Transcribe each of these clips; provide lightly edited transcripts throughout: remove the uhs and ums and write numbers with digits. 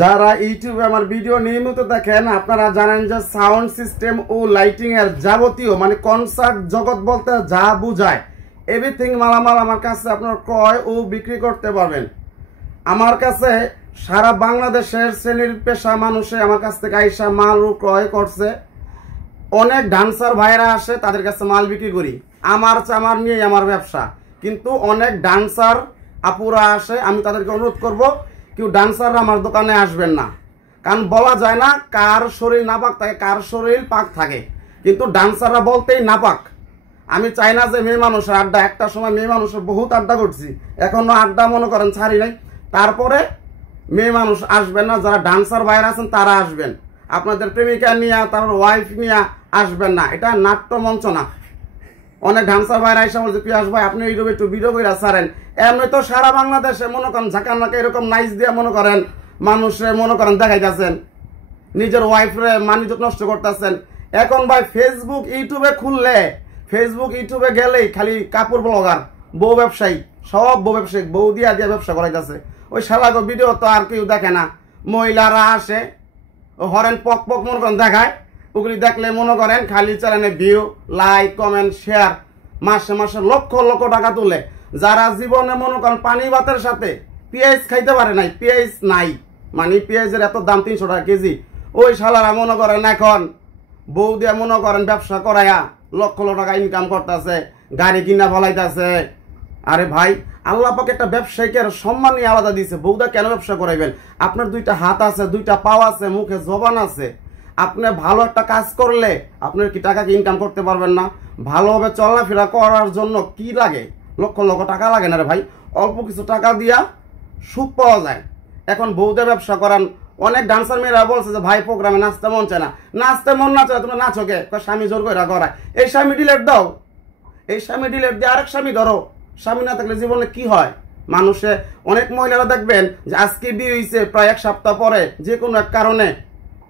যারা ইউটিউবে আমার ভিডিও নিয়মিত দেখেন আপনারা জানেন যে সাউন্ড সিস্টেম ও লাইটিং এর যাবতীয় মানে কনসার্ট জগৎ বলতে যা বুঝায় এভরিথিং মালামাল আমার কাছে আপনারা ক্রয় ও বিক্রি করতে পারবেন। আমার কাছে সারা বাংলাদেশের শ্রেণীর পেশা মানুষে আমার কাছ থেকে আইসা মাল ও ক্রয় করছে। অনেক ডান্সার ভাইরা আসে, তাদের কাছে মাল বিক্রি করি। আমার চামার নিয়ে আমার ব্যবসা, কিন্তু অনেক ডান্সার আপুরা আসে, আমি তাদেরকে অনুরোধ করব কেউ ডান্সাররা আমার দোকানে আসবেন না, কারণ বলা যায় না কার শরীর নাপাক থাকে কার শরীর পাক থাকে, কিন্তু ডান্সাররা বলতেই নাপাক। আমি চাই না যে মেয়ে মানুষের আড্ডা, একটা সময় মেয়ে মানুষের বহুত আড্ডা করছি, এখনো আড্ডা মনে করেন ছাড়ি নাই। তারপরে মেয়ে মানুষ আসবেন না, যারা ডান্সার বাইরে আছেন তারা আসবেন, আপনাদের প্রেমিকা নিয়ে তারপর ওয়াইফ নিয়ে আসবেন না, এটা নাট্য মঞ্চ না। অনেক ডান্সার ভাইরা এসে বলছে পিয়াস ভাই আপনি ইউটিউবে একটু ভিডিও করে ছাড়েন। এমনি তো সারা বাংলাদেশে মনে করেন ঝাঁকার নাকে এরকম নাইচ দিয়ে মনে করেন মানুষে মনে করেন দেখাইতেছেন, নিজের ওয়াইফরে মানিজ্য নষ্ট করতেছেন। এখন ভাই ফেসবুক ইউটিউবে খুললে, ফেসবুক ইউটিউবে গেলেই খালি কাপড় ব্লগার, বউ ব্যবসায়ী, সব বউ ব্যবসায়ী বউ দিয়া দিয়ে ব্যবসা করাইতেছে। ওই শালাগো ভিডিও তো আর কেউ দেখে না, মহিলারা আসে হরেন পক পক মনে করেন দেখায়, ওগুলি দেখলে মনে করেন খালি চ্যানেলে ভিউ, লাইক, কমেন্ট, শেয়ার, মাসে মাসে লক্ষ লক্ষ টাকা তুলে। যারা জীবনে মনে করেন পানি ভাতের সাথে পেঁয়াজ খাইতে পারে নাই, পেঁয়াজ নাই, মানে পেঁয়াজের এত দাম 300 টাকা কেজি, ওই শালারা মনে করেন এখন বউ দিয়ে মনে করেন ব্যবসা করাইয়া লক্ষ লক্ষ টাকা ইনকাম করতেছে, গাড়ি কিনা ফলাইতেছে। আরে ভাই আল্লাহ পাক একটা ব্যবসায়ীকে সম্মান নিয়ে আলাদা দিয়েছে, বউদা কেন ব্যবসা করাইবেন? আপনার দুইটা হাত আছে, দুইটা পাও আছে, মুখে জবান আছে, আপনি ভালো একটা কাজ করলে আপনার কি টাকা ইনকাম করতে পারবেন না? ভালোভাবে চলাফেরা করার জন্য কি লাগে? লক্ষ লক্ষ টাকা লাগে না রে ভাই, অল্প কিছু টাকা দিয়া সুখ পাওয়া যায়। এখন বউদের ব্যবসা করান। অনেক ডান্সার মেয়েরা বলছে যে ভাই প্রোগ্রামে নাচতে মন চায় না, নাচতে মন না চায় তুমি নাচো কে? স্বামী জোর করে করায়, এই স্বামী ডিলেট দাও, এই স্বামী ডিলেট দিয়ে আরেক স্বামী ধরো। স্বামী না থাকলে জীবনে কি হয়? মানুষে অনেক মহিলারা দেখবেন যে আজকে বিয়ে হয়েছে, প্রায় 1 সপ্তাহ পরে যে কোনো এক কারণে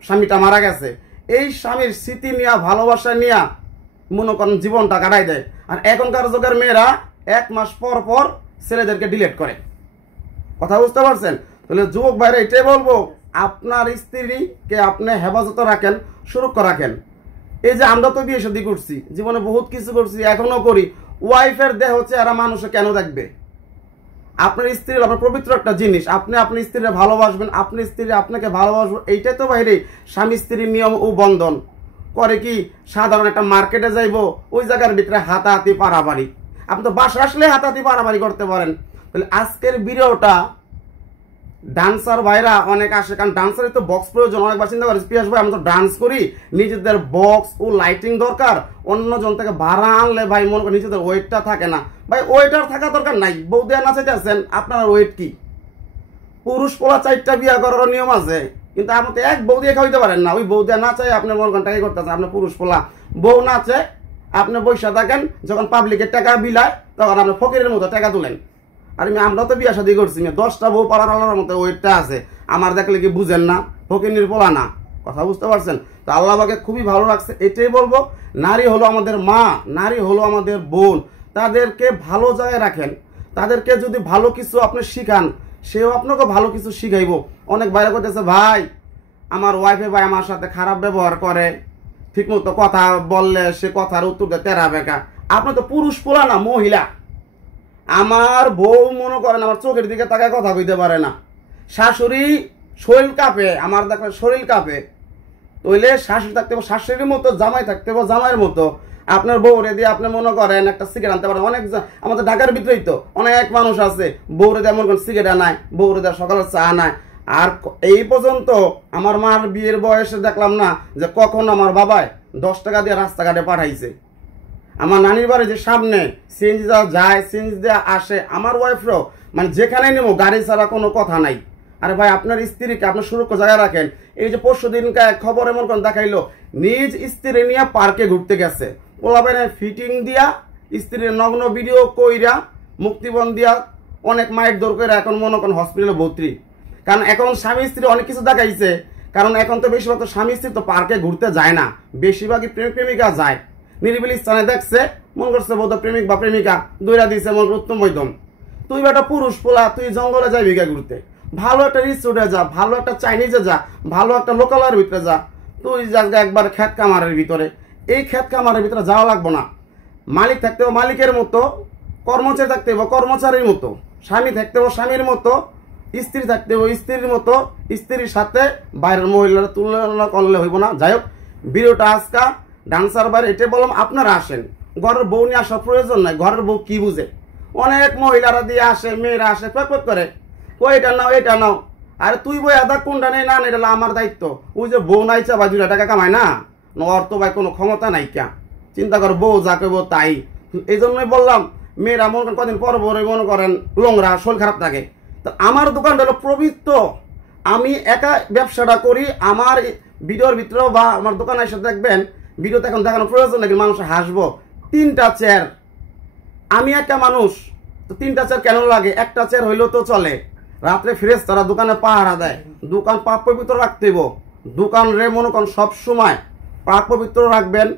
স্বামীটা মারা গেছে, এই স্বামীর স্মৃতি নিয়ে ভালোবাসা নিয়ে মনে করেন জীবনটা কাটাই দেয়। আর এখনকার যুগের মেয়েরা 1 মাস পর পর ছেলেদেরকে ডিলেট করে। কথা বুঝতে পারছেন? তাহলে যুবক ভাইরা এটাই বলবো, আপনার স্ত্রীকে আপনি হেফাজতে রাখেন, সুরক্ষা রাখেন। এই যে আমরা তো বিয়ে শাদী করছি, জীবনে বহুত কিছু করছি, এখনো করি, ওয়াইফের দেহ হচ্ছে এরা মানুষে কেন দেখবে? আপনার স্ত্রী আপনার পবিত্র একটা জিনিস, আপনি আপনার স্ত্রীকে ভালোবাসবেন, আপনার স্ত্রী আপনাকে ভালোবাসবেন, এইটাই তো বাইরে স্বামী স্ত্রীর নিয়ম ও বন্ধন। করে কি সাধারণ একটা মার্কেটে যাইবো, ওই জায়গার ভিতরে হাতাহাতি পারাবাড়ি, আপনি তো বাসা আসলে হাতাহাতি পারাবাড়ি করতে পারেন। তাহলে আজকের ভিডিওটা ডান্সার ভাইরা অনেক আসে, কারণ ডান্সারের তো বক্স প্রয়োজন। অনেকবার চিন্তা করি পিয়াস ভাই আমি তো ডান্স করি, নিজেদের বক্স ও লাইটিং দরকার, অন্যজন থেকে ভাড়া আনলে ভাই মনে করি নিজেদের ওয়েটটা থাকে না। ভাই ওয়েটার থাকা দরকার নাই, বউ দেয়া নাচাইতে আছেন, আপনার ওয়েট কি? পুরুষ পোলা 4টা বিয়া করার নিয়ম আছে, কিন্তু আপনি তো এক বউ দিয়ে খাওয়াইতে পারেন না। ওই বউ দেয়া নাচাই আপনি মনে করেন টাকা করতেছেন, আপনি পুরুষ পোলা, বউ নাচে আপনি বৈশা থাকেন, যখন পাবলিকের টাকা বিলায় তখন আপনি ফকিরের মতো টাকা তুলেন। আর আমরা তো বিয়া শাদী করছি, 10টা বউ পাড়ার আলার মতো ওয়েটটা আছে, আমার দেখলে কি বুঝেন না? ফকিরের পোলা না। কথা বুঝতে পারছেন? তো আল্লাহ পাকে খুবই ভালো লাগছে। এটাই বলবো, নারী হলো আমাদের মা, নারী হলো আমাদের বোন, তাদেরকে ভালো জায়গায় রাখেন। তাদেরকে যদি ভালো কিছু আপনি শিখান, সেও আপনাকে ভালো কিছু শিখাইব। অনেক বাইরে করতেছে ভাই আমার ওয়াইফে ভাই আমার সাথে খারাপ ব্যবহার করে, ঠিকমতো কথা বললে সে কথার উত্তর দেয় তেরা বেকা। আপনি তো পুরুষ পোলা না, মহিলা। আমার বউ মনে করেন আমার চোখের দিকে তাকায় কথা কইতে পারে না, শাশুড়ি শরীর কাঁপে, আমার দেখলে শরীর কাঁপে। তইলে শাশুড়ি থাকতে হবে শাশুড়ির মতো, জামাই থাকতে হবে জামাইয়ের মতো। আপনার বউরে দিয়ে আপনি মনে করেন একটা সিগারেট আনতে পারেন। অনেক আমাদের ঢাকার ভিতরেই তো অনেক মানুষ আছে বউরে দিয়ে মনে করেন সিগারেট আনায়, বউরে দিয়ে সকালের চা আনায়। আর এই পর্যন্ত আমার মার বিয়ের বয়সে দেখলাম না যে কখন আমার বাবায় 10 টাকা দিয়ে রাস্তাঘাটে পাঠাইছে। আমার নানির বাড়ি যে সামনে সিএনজি যায়, সিএনজি দিয়ে আসে, আমার ওয়াইফরাও মানে যেখানে নেবো গাড়ি ছাড়া কোনো কথা নাই। আরে ভাই আপনার স্ত্রীকে আপনার সুরক্ষা জায়গায় রাখেন। এই যে পরশু দিনকে খবর এমন কোন দেখাইলো, নিজ স্ত্রী নিয়ে পার্কে ঘুরতে গেছে, পোলাবেন ফিটিং দিয়া স্ত্রীর নগ্ন ভিডিও কইরা মুক্তিবন দিয়া অনেক মাইক দৌড় করে এখন মনে করেন হসপিটালে ভর্তি। কারণ এখন স্বামী স্ত্রী অনেক কিছু দেখাইছে, কারণ এখন তো বেশিরভাগ তো স্বামী স্ত্রী তো পার্কে ঘুরতে যায় না, বেশিরভাগই প্রেমিক প্রেমিকা যায়। নিরিবিলি স্থানে দেখছে, মন করছে বোধ প্রেমিক বা প্রেমিকা দৌড়া দিয়েছে, মন উত্তম বৈদম। তুই বেটা পুরুষ পোলা, তুই জঙ্গলে যাবি গা ঘুরতে, ভালো একটা রিসোর্টে যা, ভালো একটা চাইনিজে যা, ভালো একটা লোকালের ভিতরে যা, তুই যা একবার খেত কামারের ভিতরে। এই খেত কামারের ভিতরে যাওয়া লাগবো না। মালিক থাকতে হবে মালিকের মতো, কর্মচারী থাকতে হবে কর্মচারীর মতো, স্বামী থাকতে হবে স্বামীর মতো, স্ত্রী থাকতে হবে স্ত্রীর মতো। স্ত্রীর সাথে বাইরের মহিলারা তুলনা করলে হইব না। যাই হোক, ভিডিওটা আজকা ডান্সার বাইরে এটাই বললাম, আপনারা আসেন। ঘরের বউ নিয়ে আসার প্রয়োজন নাই। ঘরের বউ কি বুঝে? অনেক মহিলারা দিয়ে আসে, মেয়েরা আসে, পেক করে ও এটা নাও এটা নাও। আরে তুই বই আদা কোনটা নেই না, এটা আমার দায়িত্ব। ওই যে বউ নাইচা ভাই 2 টাকা কামায় না, ওর তো ভাই কোনো ক্ষমতা নাই ক্যা। চিন্তা কর, বউ যা করবো তাই। এই জন্যই বললাম, মেয়েরা মনে করেন কদিন পর পরে মনে করেন নোংরা, শরীর খারাপ থাকে। তো আমার দোকানটা হলো পবিত্র। আমি একা ব্যবসাটা করি। আমার ভিডিওর ভিতরেও বা আমার দোকানে এসে দেখবেন, ভিডিওতে এখন দেখানোর প্রয়োজন নাকি, মানুষ হাসবো। 3টা চেয়ার, আমি একটা মানুষ, তো 3টা চেয়ার কেন লাগে? একটা চেয়ার হইলেও তো চলে। রাত্রে ফ্রেশ তারা দোকানে পাহারা দেয়। দোকান পাক পবিত্র রাখতে হইব। দোকান রে মনে করেন সবসময় পাক পবিত্র রাখবেন।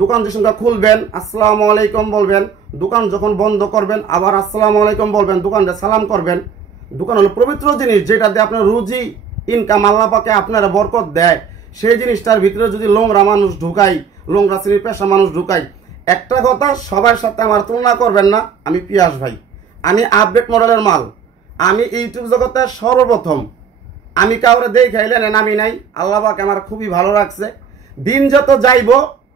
দোকান যে সঙ্গে খুলবেন আসসালামু আলাইকুম বলবেন, দোকান যখন বন্ধ করবেন আবার আসসালামু আলাইকুম বলবেন, দোকানটা সালাম করবেন। দোকান হলো পবিত্র জিনিস, যেটা দিয়ে আপনার রুজি ইনকাম আল্লাহ পাকে আপনারা বরকত দেয়। সেই জিনিসটার ভিতরে যদি নোংরা মানুষ ঢুকাই, নোংরা শ্রেণীর পেশা মানুষ ঢুকাই, একটা কথা সবার সাথে আমার তুলনা করবেন না। আমি পিয়াস ভাই, আমি আপডেট মডেলের মাল। আমি ইউটিউব জগতে সর্বপ্রথম। আমি কাউরে দেখাইলেন আমি নাই, আল্লাহ পাক আমার খুবই ভালো রাখছে। দিন যত যাইব,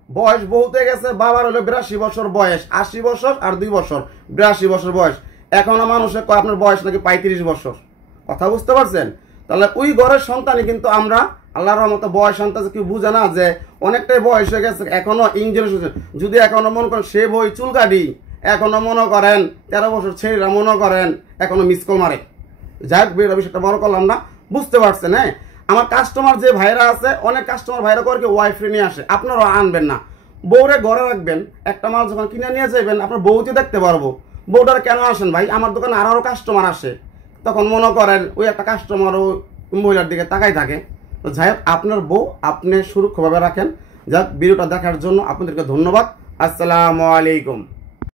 বয়স বহুত হয়ে গেছে। বাবার হলো 82 বছর বয়স, 80 বছর আর 2 বছর, 82 বছর বয়স। এখনো মানুষে কয় আপনার বয়স নাকি 35 বছর। কথা বুঝতে পারছেন? তাহলে ওই ঘরের সন্তানই কিন্তু আমরা। আল্লাহর রহমতে বয়স সন্তান কেউ বুঝে না যে অনেকটাই বয়স হয়ে গেছে, এখনো ইঞ্জিনিয়ার। যদি এখনো মনে করেন সে বই চুল কাটি, এখনো মনে করেন 13 বছর ছেলেরা মনে করেন এখনো মিস কল মারে। যাই হোক, বিষয়টা বড় করলাম না, বুঝতে পারছেন? হ্যাঁ, আমার কাস্টমার যে ভাইরা আছে, অনেক কাস্টমার ভাইরা করে ওয়াইফরে নিয়ে আসে। আপনারা আনবেন না, বউরে ঘরে রাখবেন। একটা মাল যখন কিনে নিয়ে যাবেন আপনার বউকে দেখতে পারবো। বউটার কেন আসেন ভাই? আমার দোকানে আরো কাস্টমার আসে, তখন মনে করেন ওই একটা কাস্টমার ও মহিলার দিকে তাকাই থাকে। তো যাই হোক, আপনার বউ আপনি সুরক্ষভাবে রাখেন। যাক, ভিডিওটা দেখার জন্য আপনাদেরকে ধন্যবাদ। আসসালামু আলাইকুম।